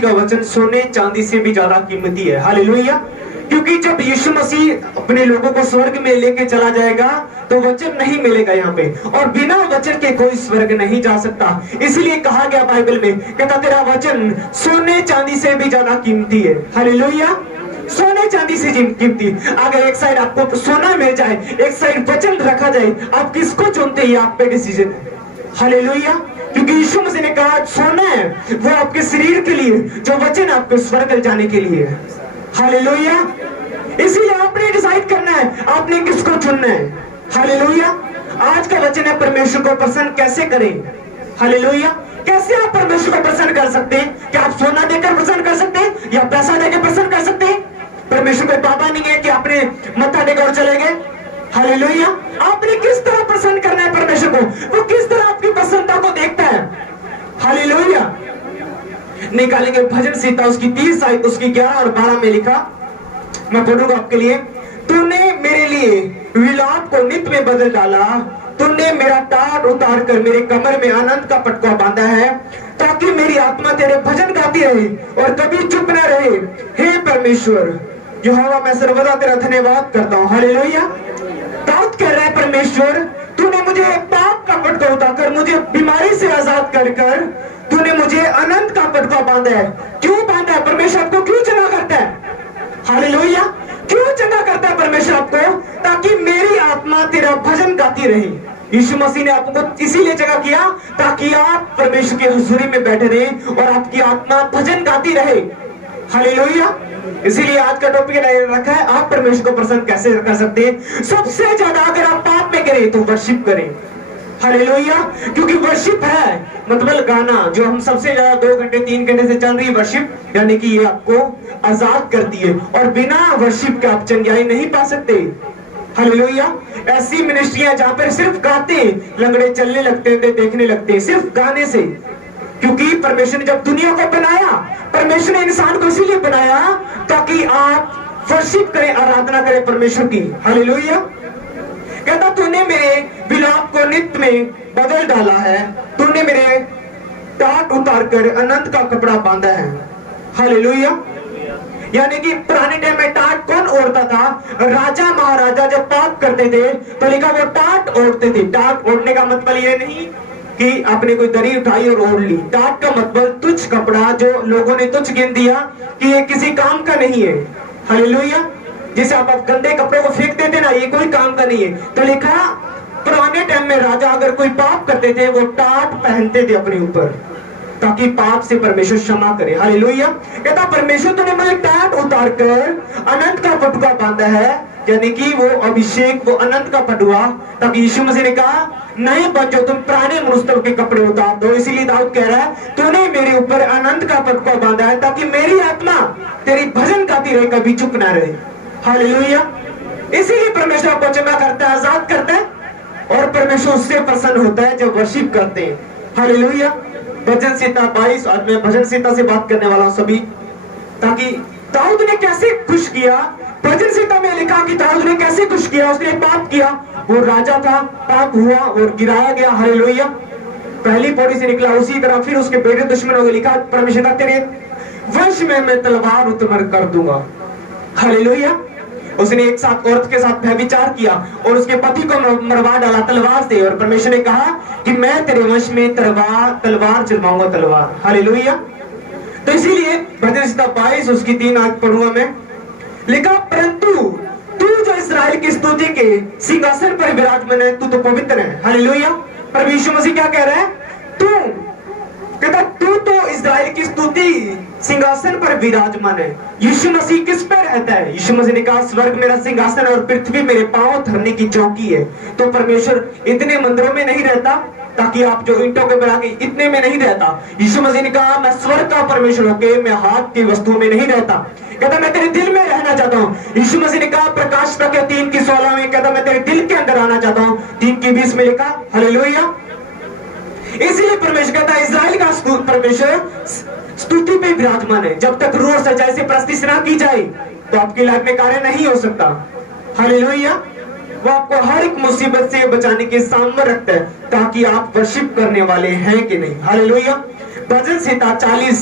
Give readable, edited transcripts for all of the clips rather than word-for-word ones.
मसीह का वचन सोने चांदी से भी ज्यादा कीमती है। हालेलुया। क्योंकि जब यीशु मसीह अपने लोगों को स्वर्ग में लेके चला जाएगा तो वचन नहीं मिलेगा यहाँ पे, और बिना वचन के कोई स्वर्ग नहीं जा सकता। इसलिए कहा गया बाइबल में, कहता तेरा वचन सोने चांदी से भी ज्यादा कीमती है। हालेलुया। सोने चांदी से कीमती। अगर एक साइड आपको सोना मिल जाए, एक साइड वचन रखा जाए, आप किसको चुनते हैं? आप पे डिसीजन है। हालेलुया। क्योंकि यीशु मसीह ने कहा सोना है वो आपके शरीर के लिए, जो वचन आपके स्वर्ग जाने के लिए है। हालेलुया। इसीलिए आपने डिसाइड करना है आपने किसको चुनना है। हालेलुया। आज का वचन है परमेश्वर को प्रसन्न कैसे करें। हालेलुया। कैसे आप परमेश्वर को प्रसन्न कर सकते हैं? क्या आप सोना देकर प्रसन्न कर सकते हैं या पैसा देकर प्रसन्न कर सकते हैं? परमेश्वर कोई बाबा नहीं है कि आपने मत्था देकर चले गए। हालेलुया। आपने किस तरह प्रसन्न करना है परमेश्वर को, वो किस तरह आपकी प्रसन्नता को देखता है। हालेलुया। निकालेंगे भजन संहिता उसकी 30 आयत उसकी 11 और 12 में लिखा, मैं पढ़ूंगा आपके लिए। तूने मेरे लिए विलाप को नित्य में बदल डाला, तूने मेरा टाट उतार कर मेरे कमर में आनंद का पटका बांधा है, ताकि मेरी आत्मा तेरे भजन गाती रहे और कभी चुप न रहे। हे परमेश्वर यहोवा, मैं सर्वदा तेरा धन्यवाद करता हूँ। हालेलुया। दाऊद कह रहा है परमेश्वर तूने मुझे पाप का पटका उतारकर मुझे बीमारी से आजाद कर कर तूने मुझे आनंद का पटका बांधा है। क्यों बांधा है? परमेश्वर आपको क्यों चंगा करता है? हालेलुया। क्यों चंगा करता है परमेश्वर आपको? ताकि मेरी आत्मा तेरा भजन गाती रहे। यीशु मसीह ने आपको इसीलिए चंगा किया ताकि आप परमेश्वर की हुजूरी में बैठे रहे और आपकी आत्मा भजन गाती रहे। हालेलुया। इसीलिए आज का टॉपिक रखा है आप परमेश्वर को प्रसन्न कैसे कर सकते हैं। सबसे ज्यादा अगर आप पाप में करें तो वर्शिप करें। हालेलुया। क्योंकि वर्शिप है मतलब गाना, जो हम सबसे ज्यादा 2 घंटे 3 घंटे से चल रही है वर्शिप, यानी कि ये आपको आजाद करती है और बिना वर्शिप के आप चंगाई नहीं पा सकते। हालेलुया। ऐसी मिनिस्ट्रियां जहां पर सिर्फ गाते लंगड़े चलने लगते थे, देखने लगते हैं सिर्फ गाने से। क्योंकि परमेश्वर ने जब दुनिया को बनाया, परमेश्वर ने इंसान को इसीलिए बनाया ताकि आप वर्शिप करें, आराधना करें परमेश्वर की। हालेलुया। कहता तूने मेरे विलाप को नित्य में बदल डाला है, तूने मेरे टाट उतार कर अनंत का कपड़ा बांधा है। हालेलुया। यानी कि पुराने टाइम में टाट कौन ओढ़ता था? राजा महाराजा जब पाप करते थे तो लिखा वो टाट ओढ़ते थे। टाट ओढ़ने का मतलब ये नहीं कि आपने कोई दरी उठाई और ओढ़ ली। टाट का मतलब तुच्छ कपड़ा, जो लोगों ने तुच्छ गिन दिया कि ये किसी काम का नहीं है। हालेलुया। जिसे आप गंदे कपड़ों को फेंक देते ना, ये कोई काम का नहीं है। तो लिखा पुराने टाइम में राजा अगर कोई पाप करते थे वो टाट पहनते थे अपने ऊपर ताकि पाप से परमेश्वर क्षमा करे। हालेलुया। कहता परमेश्वर तूने मुझे टाट उतार कर अनंत का पटुआ बांधा है, यानी कि वो अभिषेक, वो अनंत का पटुआ, ताकि यीशु मसीह ने कहा नहीं बच्चों तुम पुराने मनुष्यों के कपड़े उतार दो। इसीलिए दाऊद कह रहा है तूने मेरे ऊपर अनंत का पटुआ बांधा है ताकि मेरी आत्मा तेरी भजन गाती रहे, कभी चुप ना रहे। हालेलुया। इसीलिए परमेश्वर आपको चंगा करता है, आजाद करता है, और परमेश्वर उससे प्रसन्न होता है जब वर्शिप करते हैं। हालेलुया। भजन संहिता 22, आज मैं भजन संहिता से बात करने वाला हूं सभी, ताकि दाऊद ने कैसे खुश किया। भजन संहिता में लिखा कि दाऊद ने कैसे खुश किया। उसने पाप किया, वो राजा था, पाप हुआ और गिराया गया। हालेलुया। पहली पौड़ी से निकला, उसी तरह फिर उसके बेटे दुश्मनों को लिखा परमेश्वर का तेरे वंश में मैं तलवार उत्पन्न कर दूंगा। हालेलुया। उसने एक साथ औरत के साथ व्यभिचार किया और उसके पति को मरवा डाला तलवार से, और परमेश्वर ने कहा कि मैं तेरे वंश में तलवार चलवाऊंगा, तलवार। हालेलुया। तो इसीलिए भजन संहिता 22 उसकी 3 आयत पढ़ूंगा मैं। लिखा परंतु तू जो इस्राएल की स्तुति के सिंहासन पर विराजमान है, तू तो पवित्र है। हालेलुया। पर यीशु मसीह क्या कह रहा है? तू कहता तू तो इस्राएल की स्तुति सिंहासन पर विराजमान है। यीशु मसीह किस पर रहता है? यीशु मसीह ने कहा स्वर्ग मेरा सिंहासन और पृथ्वी मेरे पांव धरने की चौकी है। तो परमेश्वर इतने मंदिरों में नहीं रहता ताकि आप जो ईंटों के बना के इतने में नहीं रहता। यीशु मसीह ने कहा मैं स्वर्ग का परमेश्वर होकर मैं हाथ की वस्तुओं में नहीं रहता। कहता मैं तेरे दिल में रहना चाहता हूँ। यीशु मसीह ने कहा प्रकाश वाक्य 3:16 में, कहता मैं तेरे दिल के अंदर आना चाहता हूँ। 3:20 में लिखा। हालेलुया। इसीलिए परमेश्वर कहता है इस्राएल का परमेश्वर स्तुति पे विराजमान है। जब तक रूह और सच्चाई से प्रस्तुति ना की जाए तो आपकी लाइफ में कार्य नहीं हो सकता। हालेलुया। वो आपको हर एक मुसीबत से बचाने के सामर्थ्य रखता है ताकि आप वर्शिप करने वाले हैं कि नहीं। हालेलुया। भजन संहिता 40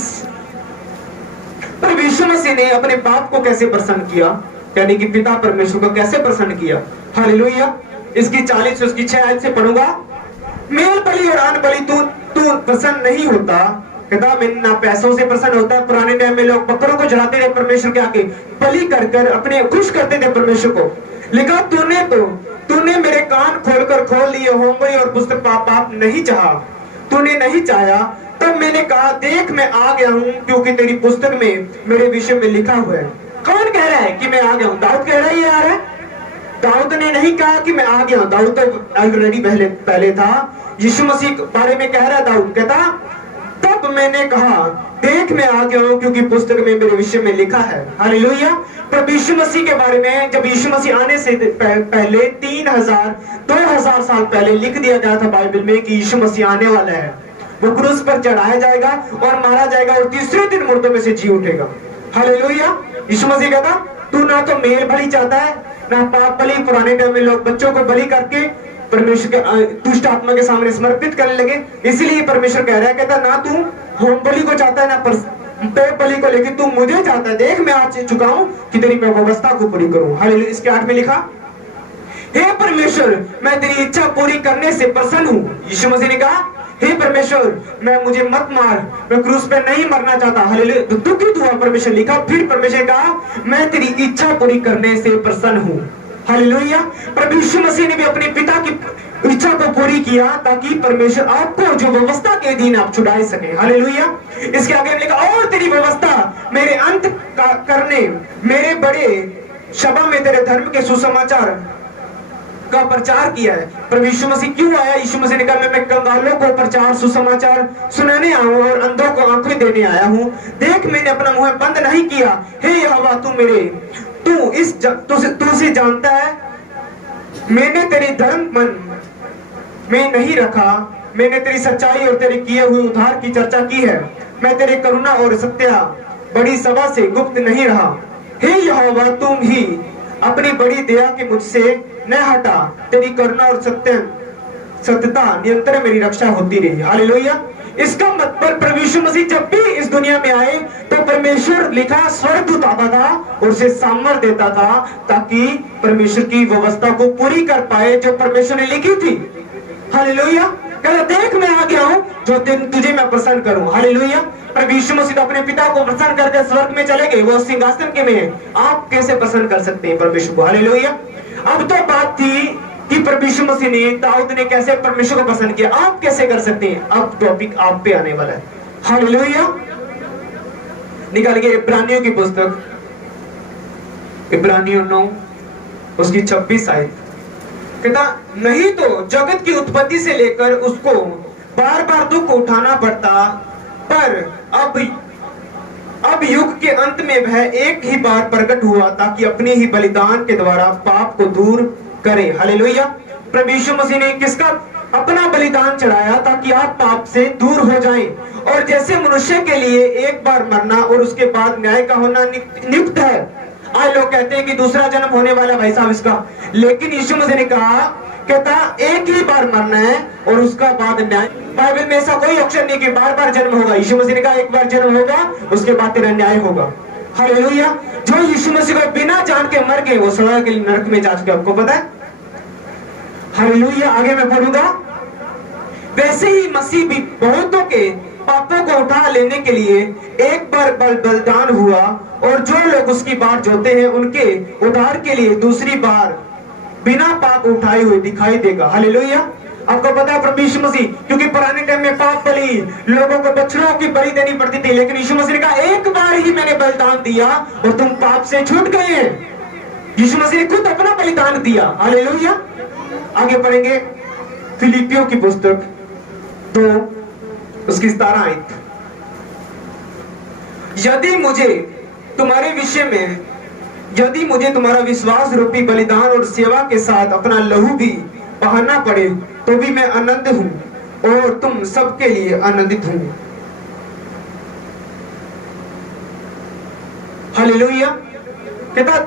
मसीह ने अपने बाप को कैसे प्रसन्न किया, यानी कि पिता परमेश्वर को कैसे प्रसन्न किया। हालेलुया। इसकी 40 उसकी 6 आयत से पढ़ूंगा। मेल बलि और अन्न बलि तू प्रसन्न नहीं होता, कहता मैं ना पैसों से प्रसन्न होता है। पुराने टाइम में लोग बकरों को जलाते थे परमेश्वर के आगे, बलि कर कर अपने खुश करते थे परमेश्वर को। लिखा तूने मेरे कान खोलकर खोल लिए, होम बलि और पुस्तक पाप नहीं चाहा, तूने नहीं चाहा। तब मैंने कहा देख मैं आ गया हूँ, क्योंकि तेरी पुस्तक में मेरे विषय में लिखा हुआ है। कौन कह रहा है कि मैं आ गया हूँ? दाऊद कह रहा है। यार है दाऊद ने नहीं कहा कि मैं आ गया हूँ, दाऊद तो ऑलरेडी पहले था। यीशु मसीह के बारे में कह रहा है दाऊद, कहता तब मैंने कहा देख मैं आ गया हूँ, क्योंकि पुस्तक में मेरे विषय में लिखा है। हालेलुया। पर यीशु मसीह के बारे में जब यीशु मसीह आने से पहले 2000 साल पहले लिख दिया गया था बाइबल में कि यीशु मसीह आने वाला है, वो क्रूस पर चढ़ाया जाएगा और मारा जाएगा और तीसरे दिन मुर्दों में से जी उठेगा। हालेलुया। यीशु मसीह कहता तू ना तो मेल बलि चाहता है ना पाप बलि। पुराने टाइम में लोग बच्चों को बलि करके परमेश्वर के दुष्ट आत्मा के सामने समर्पित करने लगे, इसलिए परमेश्वर कह रहा है, कहता ना तू होम बलि को चाहता है ना पेट बलि को, लेकिन तू मुझे चाहता है। देख मैं आ चुका हूं कि तेरी मैं व्यवस्था को पूरी करूं। हालेलुया। इसके 8 में लिखा हे परमेश्वर मैं तेरी इच्छा पूरी करने से प्रसन्न हूं। यीशु मसीह ने कहा हे परमेश्वर मुझे मत मार, मैं क्रूस पे नहीं मरना चाहता। हालेलुया। तो दुखित हुआ परमेश्वर, लिखा फिर परमेश्वर कहा मैं तेरी इच्छा पूरी करने से प्रसन्न हूं। हालेलुया। प्रभु यीशु मसीह ने भी अपने पिता की इच्छा को पूरी किया ताकि परमेश्वर आपको जो व्यवस्था के दिन आप छुड़ाए सके। हालेलुया। इसके आगे लिखा और तेरी व्यवस्था मेरे अंत करने, मेरे बड़े सभा में तेरे धर्म के सुसमाचार का प्रचार किया है। प्रभु यीशु मसीह क्यों आया? यीशु मसीह ने कहा मैं कंगालों को प्रचार सुसमाचार सुनाने आया हूँ और अंधों को आंखें देने आया हूँ। देख मैंने अपना मुंह बंद नहीं किया। हे यहोवा तू से जानता है मैंने तेरे धर्म मन में नहीं रखा, मैंने तेरी सच्चाई और तेरे किए हुए उद्धार की चर्चा की है। मैं तेरे करुणा और सत्या बड़ी सभा से गुप्त नहीं रहा। हे यहोवा तुम ही अपनी बड़ी दया के मुझसे न हटा, तेरी करुणा और सत्यता निरंतर मेरी रक्षा होती रही। हालेलुया। इसका मतलब प्रभु यीशु मसीह जब भी इस दुनिया में आए तो परमेश्वर लिखा स्वर्गदूत आता था और उसे सामर्थ देता था ताकि परमेश्वर की व्यवस्था को पूरी कर पाए जो परमेश्वर ने लिखी थी। हालेलुया। कहता देख मैं आ गया हूँ जो दिन तुझे मैं प्रसन्न करूं। हालेलुया। प्रभु यीशु मसीह तो अपने पिता को प्रसन्न करके स्वर्ग में चले गए, वो सिंहासन के में है। आप कैसे प्रसन्न कर सकते हैं परमेश्वर को? हालेलुया। अब तो बात थी कि प्रभु यीशु मसीह ने दाऊद ने कैसे परमेश्वर को पसंद किया, आप कैसे कर सकते हैं? अब टॉपिक आप पे आने वाला है। हालेलुया। निकालिए इब्रानियों की पुस्तक, इब्रानियों 9 उसकी 26 आयत। कहता नहीं तो जगत की उत्पत्ति से लेकर उसको बार बार दुख उठाना पड़ता, पर अब युग के अंत में वह एक ही बार प्रकट हुआ ताकि अपने ही बलिदान के द्वारा पाप को दूर करे। हालेलुया। प्रभु यीशु मसीह ने किसका अपना बलिदान चढ़ाया ताकि आप पाप से दूर हो जाएं। और जैसे मनुष्य के लिए एक बार मरना और उसके बाद न्याय का होना नियुक्त है। आज लोग कहते हैं कि दूसरा जन्म होने वाला भाई साहब इसका, लेकिन यीशु मसीह ने कहा कहता एक ही बार मरना है और उसका बाद न्याय। बाइबल में ऐसा कोई ऑप्शन नहीं कि बार बार जन्म होगा। यीशु मसीह ने कहा एक बार जन्म होगा उसके बाद तेरा न्याय होगा। हालेलुया। जो यीशु मसीह को बिना जान के मर गए वो सदा के लिए नरक में जा चुके, आपको पता है। हालेलुया। आगे मैं पढ़ूंगा। वैसे ही मसीह भी बहुतों के पापों को उठा लेने के लिए एक बार बलिदान हुआ और जो लोग उसकी बाट जोते हैं उनके उद्धार के लिए दूसरी बार बिना पाप उठाए हुए दिखाई देगा। हालेलुया। आपको पता है प्रभु यीशु मसीह, क्योंकि पुराने टाइम में पाप बलि लोगों को बछड़ों की बलि देनी पड़ती थी, लेकिन यीशु मसीह ने कहा एक बार ही मैंने बलिदान दिया और तुम पाप से छूट गए हैं। यीशु मसीह ने खुद अपना बलिदान दिया। हालेलुया। आगे पढ़ेंगे फिलिपियों की पुस्तक 2 उसकी 17 आयत। यदि मुझे तुम्हारा विश्वास रूपी बलिदान और सेवा के साथ अपना लहू भी बहाना पड़े तो भी मैं आनंद हूं और तुम सबके लिए आनंदित हूं। हालेलुया। कहता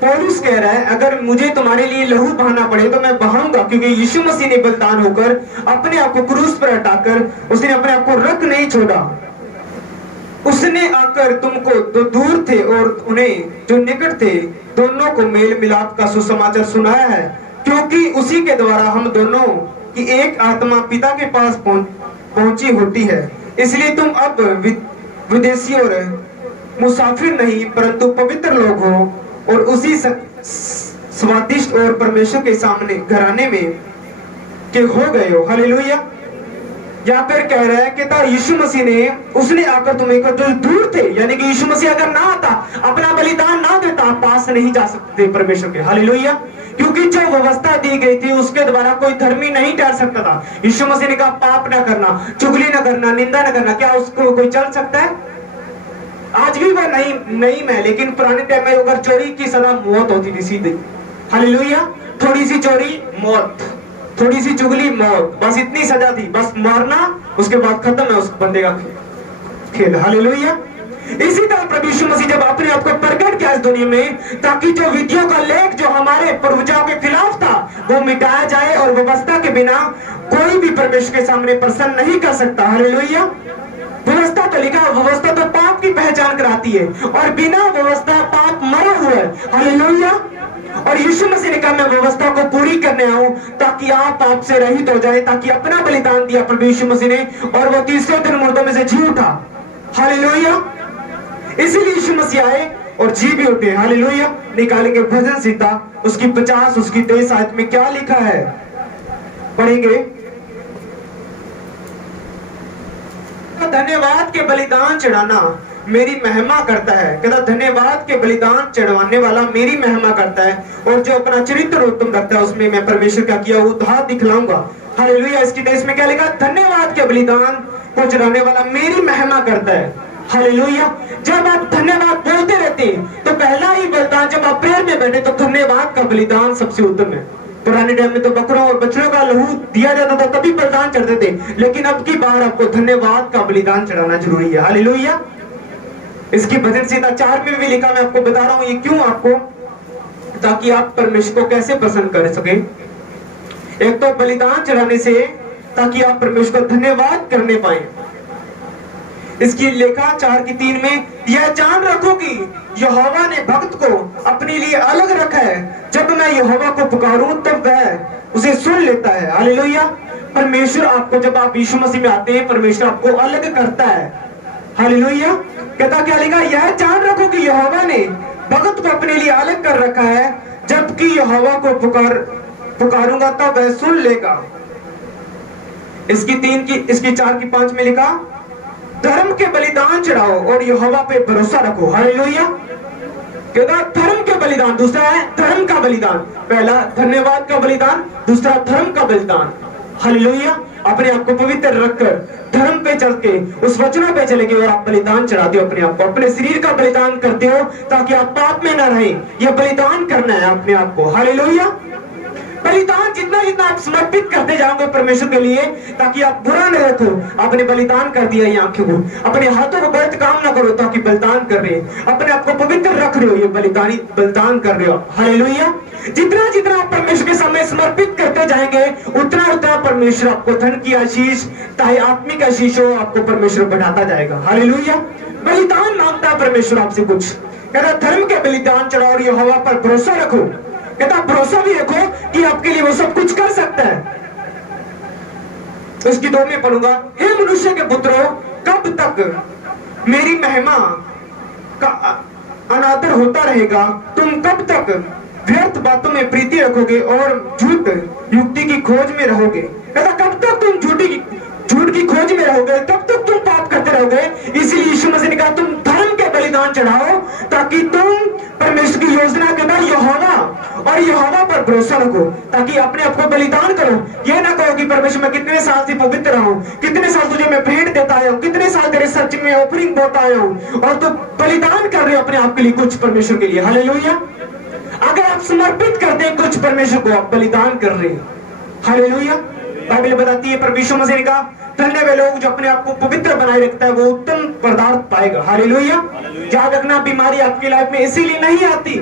पौलुस कह रहा है अगर मुझे तुम्हारे लिए लहू बहाना पड़े तो मैं बहाऊंगा, क्योंकि यीशु मसीह ने बलिदान होकर अपने आप को क्रूस पर हटाकर उसने अपने आप को रख नहीं छोड़ा। उसने आकर तुमको जो दूर थे और उन्हें जो निकट थे दोनों को मेल मिलाप का सुसमाचार सुनाया है, क्योंकि उसी के द्वारा हम दोनों की एक आत्मा पिता के पास पहुंची होती है। इसलिए तुम अब विदेशी और मुसाफिर नहीं परंतु पवित्र लोग हो और उसी स्वादिष्ट और परमेश्वर के सामने घराने में के हो गए हो। हालेलुया। यहाँ पर कह रहा है कि यीशु मसीह ने उसने आकर तुम्हें जो दूर थे, यानी कि यीशु मसीह अगर ना आता, अपना बलिदान ना देता, आप पास नहीं जा सकते परमेश्वर के। हालेलुया। क्योंकि जो व्यवस्था दी गई थी उसके द्वारा कोई धर्मी नहीं ठहर सकता था। यीशु मसीह ने कहा पाप ना करना, चुगली ना करना, निंदा ना करना। क्या उसको कोई चल सकता है? आज भी वह नहीं मैं, लेकिन पुराने टाइम में अगर चोरी की सजा मौत होती थी सीधी। हालेलुया। थोड़ी सी चोरी मौत, थोड़ी सी चुगली मौत, बस इतनी सजा थी, बस मारना, उसके बाद खत्म है उस बंदे का खेल। हालेलुया। इसी तरह प्रभु यीशु मसीह जब अपने आप को प्रकट किया इस दुनिया में, ताकि जो विधियों का लेख जो हमारे पूर्वजों के खिलाफ था वो मिटाया जाए और व्यवस्था के बिना कोई भी परमेश्वर के सामने प्रसन्न नहीं कर सकता। हालेलुया। व्यवस्था तो लिखा, व्यवस्था तो पाप की पहचान कराती है और बिना व्यवस्था पाप मरा हुआ है। हालेलुया। और यीशु मसीह ने कहा मैं व्यवस्था को पूरी करने आऊं ताकि आप पाप से रहित हो जाए, ताकि अपना बलिदान दिया प्रभु यीशु मसीह ने और वो तीसरे दिन मुर्दों में से जी उठा। हालेलुया। इसीलिए यीशु मसीह आए और जी भी उठे। हालेलुया। निकालेंगे भजन संहिता उसकी 50 उसकी 23 आयत में क्या लिखा है, पढ़ेंगे। धन्यवाद के बलिदान चढ़ाना मेरी महिमा करता है। कहता धन्यवाद के बलिदान चढ़वाने वाला मेरी महिमा करता है और जो अपना चरित्र उत्तम रखता है उसमें मैं परमेश्वर का किया उद्धार दिखलाऊंगा। हालेलुया। इसकी 23 में क्या लिखा? धन्यवाद के बलिदान को चढ़ाने वाला मेरी महिमा करता है। हालेलुया। जब आप धन्यवाद बोलते रहते हैं तो पहला ही बलिदान, जब आप प्रेयर में बैठे तो धन्यवाद का बलिदान सबसे उत्तम है। पुराने टाइम में तो बकरों और बछड़ों का लहू दिया जाता था तभी बलिदान चढ़ते थे, लेकिन अब की बार आपको धन्यवाद का बलिदान चढ़ाना जरूरी है। हालेलुया। इसकी भजन संहिता 4 में भी लिखा, मैं आपको बता रहा हूं ये क्यों, आपको ताकि आप परमेश्वर को कैसे प्रसन्न कर सके। एक तो बलिदान चढ़ाने से ताकि आप परमेश्वर को धन्यवाद करने पाए। इसकी लेखा 4 की 3 में यह जान रखो कि यहोवा ने भक्त को अपने लिए अलग रखा है, जब मैं यहोवा को पुकारूं तब वह उसे सुन लेता है। हालेलुया। परमेश्वर आपको, जब आप यीशु मसीह में आते हैं, परमेश्वर आपको अलग करता है। हालेलुया। कहता क्या लिखा? यह जान रखो कि यहोवा ने भक्त को अपने लिए अलग कर रखा है, जबकि यहोवा को पुकारूंगा तब वह सुन लेगा। इसकी 4 की 5 में लिखा धर्म के बलिदान चढ़ाओ और यहोवा पे भरोसा रखो। हालेलुया। कहता धर्म के बलिदान, दूसरा है धर्म का बलिदान। पहला धन्यवाद का बलिदान, दूसरा धर्म का बलिदान। हालेलुया। अपने आप को पवित्र रखकर धर्म पे चल के उस वचनों पे चलेंगे और आप बलिदान चढ़ाते हो, अपने आप को, अपने शरीर का बलिदान करते हो ताकि आप पाप में ना रहें। यह बलिदान करना है अपने आप को। हालेलुया। बलिदान जितना जितना आप समर्पित करते जाओगे परमेश्वर के लिए, ताकि आप बुरा न रखो, आपने बलिदान कर दिया ये आंखों को, अपने हाथों को गलत काम ना करो ताकि बलिदान कर रहे हैं, अपने आप को पवित्र रख रहे हो, ये बलिदान कर रहे हो। हालेलुया। जितना जितना आप परमेश्वर के सामने समर्पित करते जाएंगे उतना उतना परमेश्वर आपको धन की आशीष, चाहे आत्मिक आशीष हो, आपको परमेश्वर बढ़ाता जाएगा। हालेलुया। बलिदान मांगता है परमेश्वर आपसे कुछ। कहता धर्म के बलिदान चढ़ाओ और यहोवा पर भरोसा रखो। कहता भरोसा भी रखो कि आपके लिए वो सब कुछ कर सकता है। इसकी 2 में पढ़ूंगा, हे मनुष्य के पुत्रों, कब तक मेरी महिमा का अनादर होता रहेगा? तुम कब तक व्यर्थ बातों में प्रीति रखोगे और झूठ युक्ति की खोज में रहोगे? कहता कब तक तुम झूठ की खोज में रहोगे, तब तक तुम पाप करते रहोगे। इसीलिए यीशु मसीह ने कहा तुम धर्म के बलिदान चढ़ाओ ताकि तुम परमेश्वर की योजना के बाद यहोवा पर भरोसा रखो, ताकि अपने आप को बलिदान करो। ये ना कहो कि परमेश्वर मैं कितने साल से पवित्र रहा हूँ, कितने साल तुझे मैं भेंट देता आया हूँ, कितने साल तेरे सच में ऑफरिंग देता आया हूँ, और तुम बलिदान कर रहे हो अपने आप के लिए कुछ परमेश्वर के लिए। हालेलुया। अगर आप समर्पित करते हैं कुछ परमेश्वर को, आप बलिदान कर रहे हैं। हालेलुया। बाइबल बताती है प्रभु यीशु मसीह ने कहा धन्य वे लोग जो अपने आप को पवित्र बनाए रखता है वो उत्तम पदार्थ पाएगा। हालेलुया। याद रखना बीमारी आपकी लाइफ में इसीलिए नहीं आती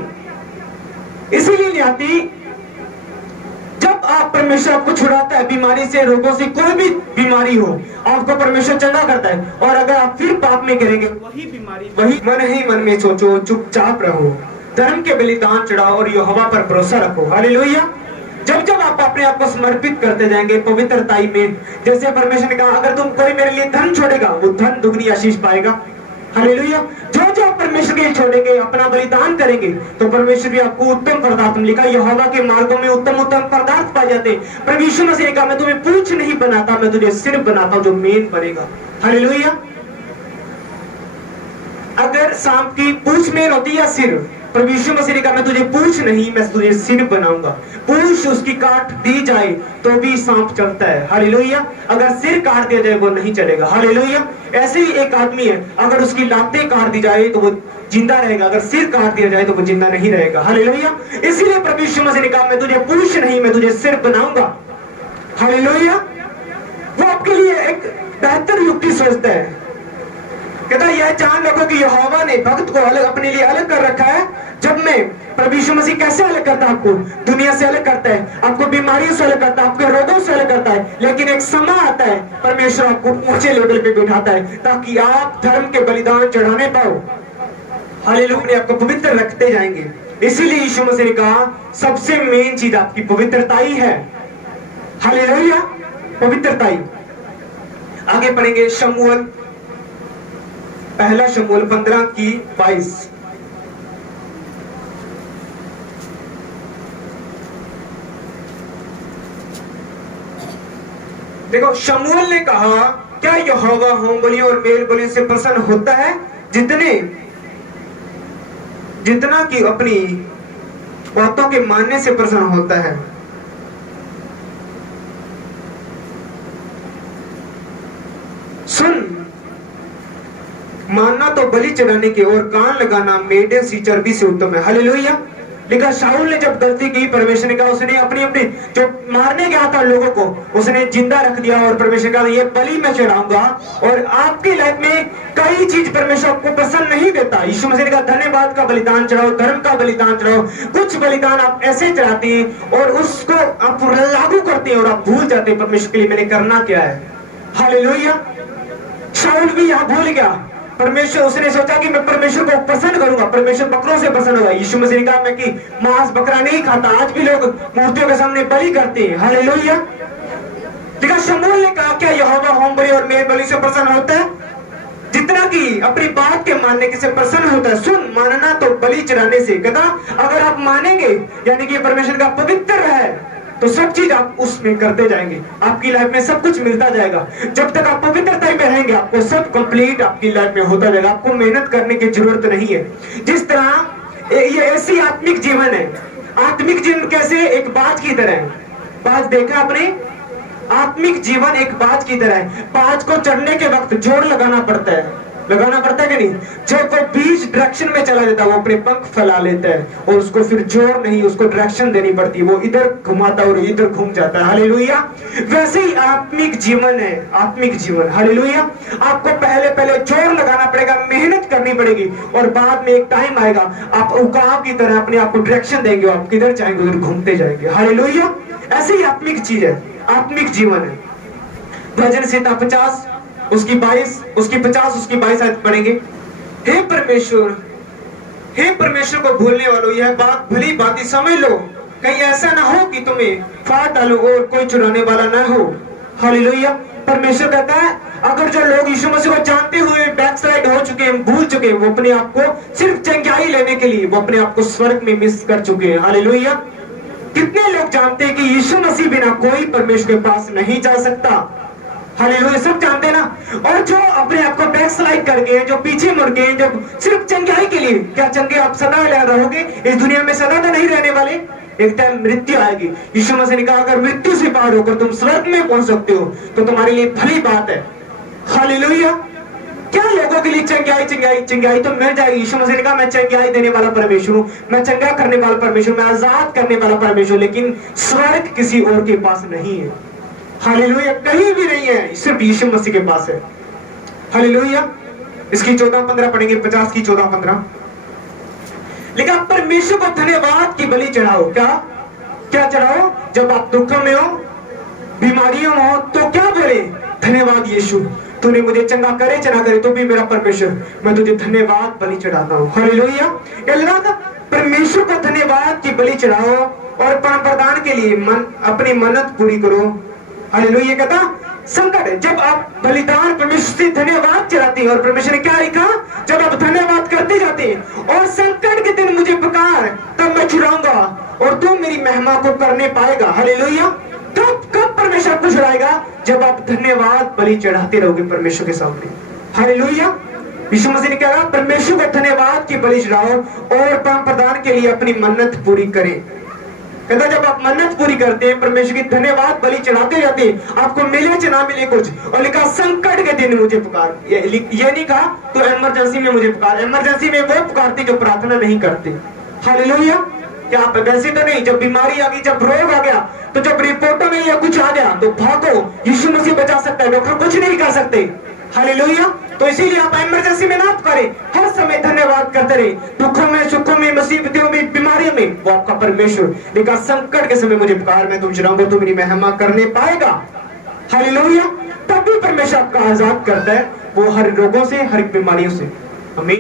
जब आप परमेश्वर आपको छुड़ाता है बीमारी से, रोगों से, कोई भी बीमारी हो, आपको परमेश्वर चंगा करता है। और अगर आप फिर पाप में करेंगे वही बीमारी, वही मन ही मन में सोचो, चुपचाप रहो, धर्म के बलिदान चढ़ाओ और यहोवा पर भरोसा रखो। हालेलुया। जब जब आप अपने आप को समर्पित करते जाएंगे पवित्रताई में, जैसे परमेश्वर ने कहा अगर तुम कोई मेरे लिए धन छोड़ेगा वो धन दुगनी आशीष पाएगा। हालेलुया। जो जो परमेश्वर के लिए छोड़ेंगे, अपना बलिदान करेंगे, तो परमेश्वर भी आपको उत्तम पदार्थ, लिखा यहोवा के मार्गों में उत्तम उत्तम पदार्थ पाए जाते। परमेश्वर ने कहा मैं तुम्हें पूंछ नहीं बनाता, मैं तुझे सिर बनाता हूं जो मेन बनेगा। हालेलुया। अगर सांप की पूंछ मेन होती है या सिर, परमेश्वर मसीह ने कहा मैं तुझे पूंछ नहीं, मैं तुझे सिर बनाऊंगा। पूंछ उसकी काट दी जाए तो भी सांप चलता है। हालेलुया। अगर सिर काट दिया जाए वो नहीं चलेगा। हालेलुया। ऐसे ही एक आदमी है, अगर उसकी लातें काट दी जाए तो वो जिंदा रहेगा, अगर सिर काट दिया जाए तो वो जिंदा नहीं रहेगा। हालेलुया। इसीलिए परमेश्वर मसीह ने कहा मैं तुझे पूंछ नहीं, मैं तुझे सिर बनाऊंगा। हालेलुया। वो आपके लिए एक बेहतर युक्ति सोचता है, कहता यह जान रखो कि यहोवा ने भक्त को अलग, अपने लिए अलग कर रखा है। जब मैं परमेश्वर मसीह कैसे अलग करता है, आपको दुनिया से अलग करता है, आपको बीमारियों से अलग करता है, आपके रोगों से अलग करता है, लेकिन एक समय आता है परमेश्वर आपको ऊंचे लेवल पे बिठाता है ताकि आप धर्म के बलिदान चढ़ाने पाओ। हालेलुया। अपने आपको पवित्र रखते जाएंगे। इसीलिए यीशु मसीह ने कहा सबसे मेन चीज आपकी पवित्रताई है। हालेलुया। पवित्रताई। आगे पढ़ेंगे शमूएल, पहला शमूएल 15:22। देखो शमूएल ने कहा क्या यहोवा होम बलियों और मेल बलियों से प्रसन्न होता है जितना कि अपनी बातों के मानने से प्रसन्न होता है। सुन, मानना तो बलि चढ़ाने की और कान लगाना मेढ़े सी चर्बी से उत्तम है। हालेलुया। लेकिन शाऊल ने जब गलती की, परमेश्वर ने कहा, उसने अपनी अपनी जो मारने गया था लोगों को उसने जिंदा रख दिया और परमेश्वर कहा ये बलि मैं चढ़ाऊंगा। और आपकी लाइफ में कई चीज परमेश्वर आपको पसंद नहीं देता। यीशु मसीह ने कहा धन्यवाद का बलिदान चढ़ाओ, धर्म का बलिदान चढ़ाओ। कुछ बलिदान आप ऐसे चढ़ाते हैं और उसको आप लागू करते हैं और आप भूल जाते हैं परमेश्वर के लिए मैंने करना क्या है। हालेलुया। शाऊल भी यहाँ भूल गया। परमेश्वर, उसने सोचा कि मैं परमेश्वर को पसंद करूंगा, परमेश्वर बकरों से पसंद होगा। यीशु मसीह ने कहा मैं कि मांस बकरा नहीं खाता। आज भी लोग मूर्तियों के सामने बलि करते हैं। हालेलुया। लेकिन शमूएल ने कहा क्या यहोवा होम बलि और मेल बलि से प्रसन्न होता है जितना कि अपनी बात के मानने से प्रसन्न होता है। सुन, मानना तो बलि चढ़ाने से। कहता अगर आप मानेंगे यानी कि परमेश्वर का पवित्र है तो सब चीज आप उसमें करते जाएंगे, आपकी लाइफ में सब कुछ मिलता जाएगा। जब तक आप पवित्रता में रहेंगे आपको सब कंप्लीट आपकी लाइफ में होता जाएगा। आपको मेहनत करने की जरूरत नहीं है। जिस तरह ये ऐसी आत्मिक जीवन है। आत्मिक जीवन कैसे, एक बाज की तरह है। बाज देखा आपने? आत्मिक जीवन एक बाज की तरह है। बाज को चढ़ने के वक्त जोर लगाना पड़ता है, लगाना पड़ता है कि नहीं? जो कोई बीच डायरेक्शन में चला जाता है वो अपने पंख फैला लेता है और उसको फिर जोर नहीं, उसको डायरेक्शन देनी पड़ती है। वो इधर घुमाता है और इधर घूम जाता है। हालेलुया। वैसे ही आत्मिक जीवन है, आत्मिक जीवन। हालेलुया। आपको पहले जोर लगाना पड़ेगा, मेहनत करनी पड़ेगी और बाद में एक टाइम आएगा आप उकाब की तरह अपने आप को डायरेक्शन देंगे, आप किधर जाएंगे उधर घूमते जाएंगे। हालेलुया। ऐसे ही आत्मिक चीज है, आत्मिक जीवन है। भजन संहिता 50 उसकी 22 उसकी 50 उसकी 22 आयत पढ़ेंगे। हे परमेश्वर को भूलने वालों, यह बात भली बात समझ लो, कहीं ऐसा ना हो कि तुम्हें फाड़ डालो और कोई चुराने वाला ना हो। हालेलुया। परमेश्वर कहता है अगर जो लोग यीशु मसीह को जानते हुए बैकस्लाइड हो चुके हैं, भूल चुके हैं, वो अपने आप को सिर्फ चंगाई लेने के लिए वो अपने आप को स्वर्ग में मिस कर चुके हैं। हालेलुया। कितने लोग जानते हैं कि यीशु मसीह बिना कोई परमेश्वर के पास नहीं जा सकता। हालेलुया। सब जानते हैं ना। और जो अपने आप को बैकस्लाइड कर गए, जो पीछे मुड़ गए, जब सिर्फ चंगाई के लिए, क्या चंगे आप सदा रहोगे? इस दुनिया में सदा तो नहीं रहने वाले, एक टाइम मृत्यु आएगी। यीशु मसीह ने कहा अगर मृत्यु से पार होकर तुम स्वर्ग में पहुंच सकते हो तो तुम्हारे लिए भली बात है। हालेलुया। क्या लोगों के लिए चंगाई तो मिल जाएगी। यीशु मसीह ने कहा मैं चंगाई देने वाला परमेश्वर हूँ, मैं चंगा करने वाला परमेश्वर, मैं आजाद करने वाला परमेश्वर, लेकिन स्वर्ग किसी और के पास नहीं है। हालेलुया। कहीं भी नहीं है, सिर्फ यीशु मसीह के पास है। हालेलुया। इसकी 14:15 पढ़ेंगे, 50 की 14:15। लेकिन आप परमेश्वर को धन्यवाद की बलि चढ़ाओ। क्या चढ़ाओ? जब आप दुखों में हो, बीमारियों में हो, तो क्या बोले? धन्यवाद यीशु, तूने मुझे चंगा करे चना करे तो भी मेरा परमेश्वर, मैं तुझे धन्यवाद बलि चढ़ाता हूँ। हालेलुया। परमेश्वर को धन्यवाद की बलि चढ़ाओ और परम प्रदान के लिए अपनी मन्नत पूरी करो। हालेलुया। कहता संकट, जब आप बलिदान परमेश्वर से धन्यवाद चढ़ाते हैं, और परमेश्वर ने क्या लिखा? जब आप धन्यवाद करते जाते हैं और संकट के दिन मुझे पुकार, तब मैं छुड़ाऊंगा और तू मेरी महिमा को करने पाएगा। हालेलुया। कब परमेश्वर आपको छुड़ाएगा? जब आप धन्यवाद बलि चढ़ाते रहोगे परमेश्वर के सामने। हालेलुया। यीशु मसीह ने कहा परमेश्वर को धन्यवाद की बलि चढ़ाओ और परम प्रदान के लिए अपनी मन्नत पूरी करें। कहता जब आप मन्नत पूरी करते हैं, परमेश्वर की धन्यवाद बलि चढ़ाते जाते हैं, आपको मिले च ना मिले कुछ, और लिखा संकट के दिन मुझे पुकार। ये नहीं कहा तो इमरजेंसी में मुझे पुकार। इमरजेंसी में वो पुकारते जो प्रार्थना नहीं करते। हालेलुया। क्या आप वैसे तो नहीं, जब बीमारी आ गई, जब रोग आ गया, तो जब रिपोर्टों में या कुछ आ गया तो भागो, यीशु मसीह बचा सकता है, डॉक्टर कुछ नहीं कर सकते। हालेलुया। तो इसीलिए आप इमरजेंसी में ना पुकारे, हर समय धन्यवाद करते रहे, दुखों में, सुखों में, मुसीबतों में, बीमारियों में, वो आपका परमेश्वर। लेकिन संकट के समय मुझे पुकार, मैं तुम चुनाऊंगा, तू मेरी महिमा करने पाएगा। हालेलुया। तब भी परमेश्वर आपका आजाद करता है, वो हर रोगों से, हर बीमारियों से।